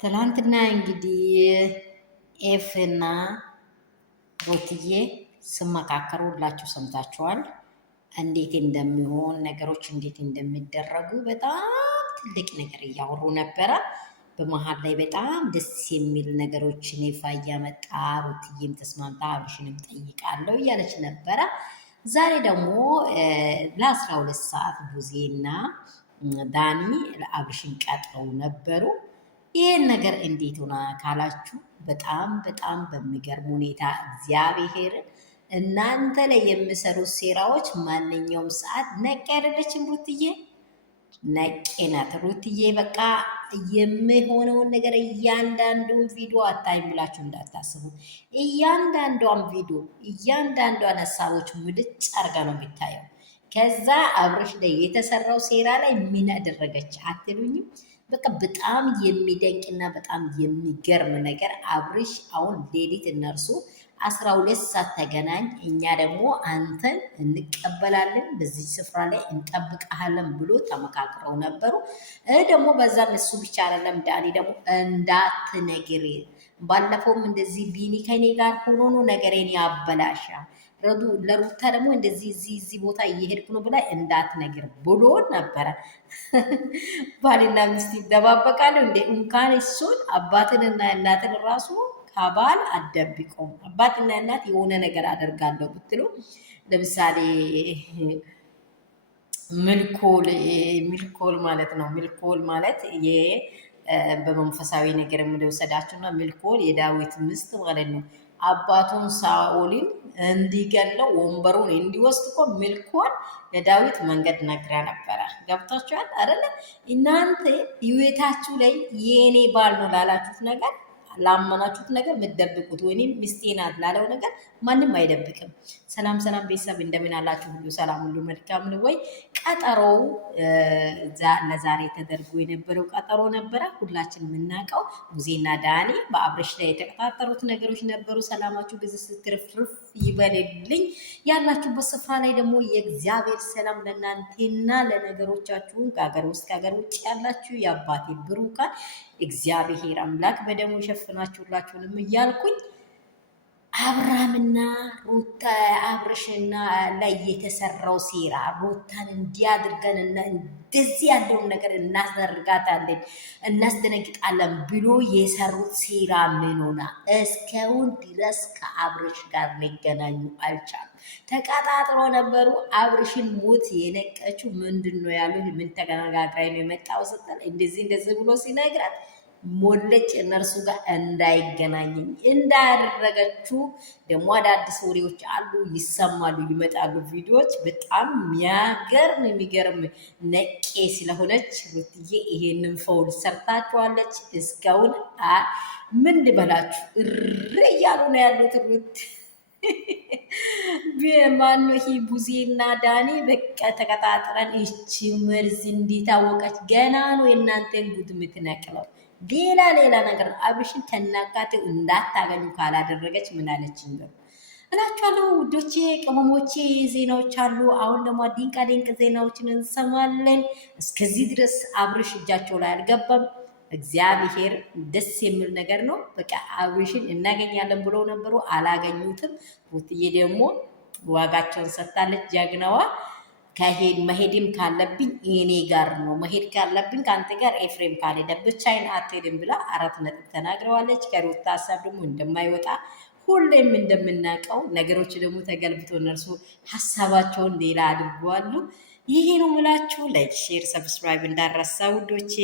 ትላንትና እንግዲህ ኤፍና ሩትዬ ስመካከሩ ሁላችሁ ሰምታችኋል። እንዴት እንደሚሆን ነገሮች እንዴት እንደሚደረጉ በጣም ትልቅ ነገር እያወሩ ነበረ። በመሀል ላይ በጣም ደስ የሚል ነገሮችን ይፋ እያመጣ ሩትዬም ተስማምታ አብርሽንም ጠይቃለሁ እያለች ነበረ። ዛሬ ደግሞ ለ12 ሰዓት ቡዜና ዳኒ ለአብርሽን ቀጥረው ነበሩ። ይህን ነገር እንዴት ሆና ካላችሁ በጣም በጣም በሚገርም ሁኔታ እግዚአብሔርን እናንተ ላይ የሚሰሩት ሴራዎች ማንኛውም ሰዓት ነቄ አይደለችም ሩትዬ፣ ነቄ ናት ሩትዬ። በቃ የሚሆነውን ነገር እያንዳንዱን ቪዲዮ አታይም ብላችሁ እንዳታስቡ። እያንዳንዷን ቪዲዮ እያንዳንዷን ሀሳቦች ሙልጭ አርጋ ነው የሚታየው። ከዛ አብርሽ ላይ የተሰራው ሴራ ላይ ምን አደረገች አትሉኝም? በቃ በጣም የሚደንቅና በጣም የሚገርም ነገር አብርሽ አሁን ሌሊት እነርሱ 12 ሰዓት ተገናኝ፣ እኛ ደግሞ አንተን እንቀበላለን፣ በዚህ ስፍራ ላይ እንጠብቀሃለን ብሎ ተመካክረው ነበሩ። ደግሞ በዛም እሱ ብቻ አይደለም፣ ዳኒ ደግሞ እንዳትነግር፣ ባለፈውም እንደዚህ ቢኒ ከኔ ጋር ሆኖ ነው ነገሬን ያበላሻ ለሩታ ደግሞ እንደዚህ እዚህ ቦታ እየሄድኩ ነው ብላ እንዳትነግር ብሎ ነበረ። ባልና ሚስት ይደባበቃሉ እንዴ? እንኳን እሱን አባትንና እናትን ራሱ ከባል አደብቆም። አባትና እናት የሆነ ነገር አደርጋለሁ ብትሉ ለምሳሌ ሚልኮል ማለት ነው። ሚልኮል ማለት በመንፈሳዊ ነገር የምንወሰዳችሁና ሚልኮል የዳዊት ምስት ማለት ነው። አባቱን ሳኦልን እንዲገለው ወንበሩን እንዲወስድ እኮ ሚልኮል ለዳዊት መንገድ ነግራ ነበረ። ገብታችኋል አይደለ? እናንተ ህይወታችሁ ላይ የኔ ባል ነው ላላችሁት ነገር ላመናችሁት ነገር የምትደብቁት ወይም ሚስቴ ናት ላለው ነገር ማንም አይደብቅም። ሰላም ሰላም ቤተሰብ እንደምን አላችሁ? ሁሉ ሰላም፣ ሁሉ መልካም ነው ወይ? ቀጠሮው ለዛሬ ተደርጎ የነበረው ቀጠሮ ነበረ። ሁላችን የምናውቀው ሙዜና ዳኒ በአብርሽ ላይ የተቀጣጠሩት ነገሮች ነበሩ። ሰላማችሁ ብዙ ስትርፍርፍ ይበልልኝ። ያላችሁበት ስፍራ ላይ ደግሞ የእግዚአብሔር ሰላም ለእናንተና ለነገሮቻችሁን ከሀገር ውስጥ ከሀገር ውጭ ያላችሁ የአባቴ ብሩካን እግዚአብሔር አምላክ በደሙ ሸፍናችሁላችሁንም እያልኩኝ አብርሃምና ሩታ አብርሽና ላይ የተሰራው ሴራ ሩታን እንዲያድርገን እና እንደዚህ ያለውን ነገር እናስደርጋታለን እናስደነግጣለን ብሎ የሰሩት ሴራ ምን ሆና እስካሁን ድረስ ከአብርሽ ጋር ሊገናኙ አልቻሉም። ተቀጣጥሮ ነበሩ። አብርሽን ሞት የነቀችው ምንድን ነው ያሉት? ምን ተነጋግራይ ነው የመጣው ስትል እንደዚህ ብሎ ሲነግራት ሞለጭ እነርሱ ጋር እንዳይገናኝኝ እንዳያደረገችው ደግሞ አዳዲስ ወሬዎች አሉ፣ ይሰማሉ፣ ይመጣሉ። ቪዲዮዎች በጣም የሚገርም ነቄ ስለሆነች ሩትዬ ይሄንን ፈውል ሰርታችኋለች። እስካሁን ምን ልበላችሁ እያሉ ነው ያሉት ሩት ማነው ይሄ ቡዜና ዳኒ በቃ ተቀጣጥረን እቺ መርዝ እንዲታወቀች ገና ነው የእናንተን ጉድ የምትነቅለው። ሌላ ነገር አብርሽን ከናቃት እንዳታገኙ ካላደረገች ምን አለች ነው እላችኋለሁ ውዶቼ፣ ቅመሞቼ። ዜናዎች አሉ። አሁን ደግሞ ድንቅ ዜናዎችን እንሰማለን። እስከዚህ ድረስ አብርሽ እጃቸው ላይ አልገባም። እግዚአብሔር ደስ የሚል ነገር ነው። በቃ አብርሽን እናገኛለን ብለው ነበሩ፣ አላገኙትም። ሩትዬ ደግሞ ዋጋቸውን ሰጥታለች። ጀግናዋ መሄድም ካለብኝ እኔ ጋር ነው መሄድ ካለብኝ ከአንተ ጋር ኤፍሬም ካልሄደ ብቻዬን አትሄድም ብላ 4 ነጥብ ተናግረዋለች። ከሩታ ሀሳብ ደግሞ እንደማይወጣ ሁሌም እንደምናውቀው ነገሮች ደግሞ ተገልብቶ እነርሱ ሀሳባቸውን ሌላ አድርገዋሉ። ይሄ ነው ምላችሁ። ላይክ፣ ሼር፣ ሰብስክራይብ እንዳረሳ ውዶቼ።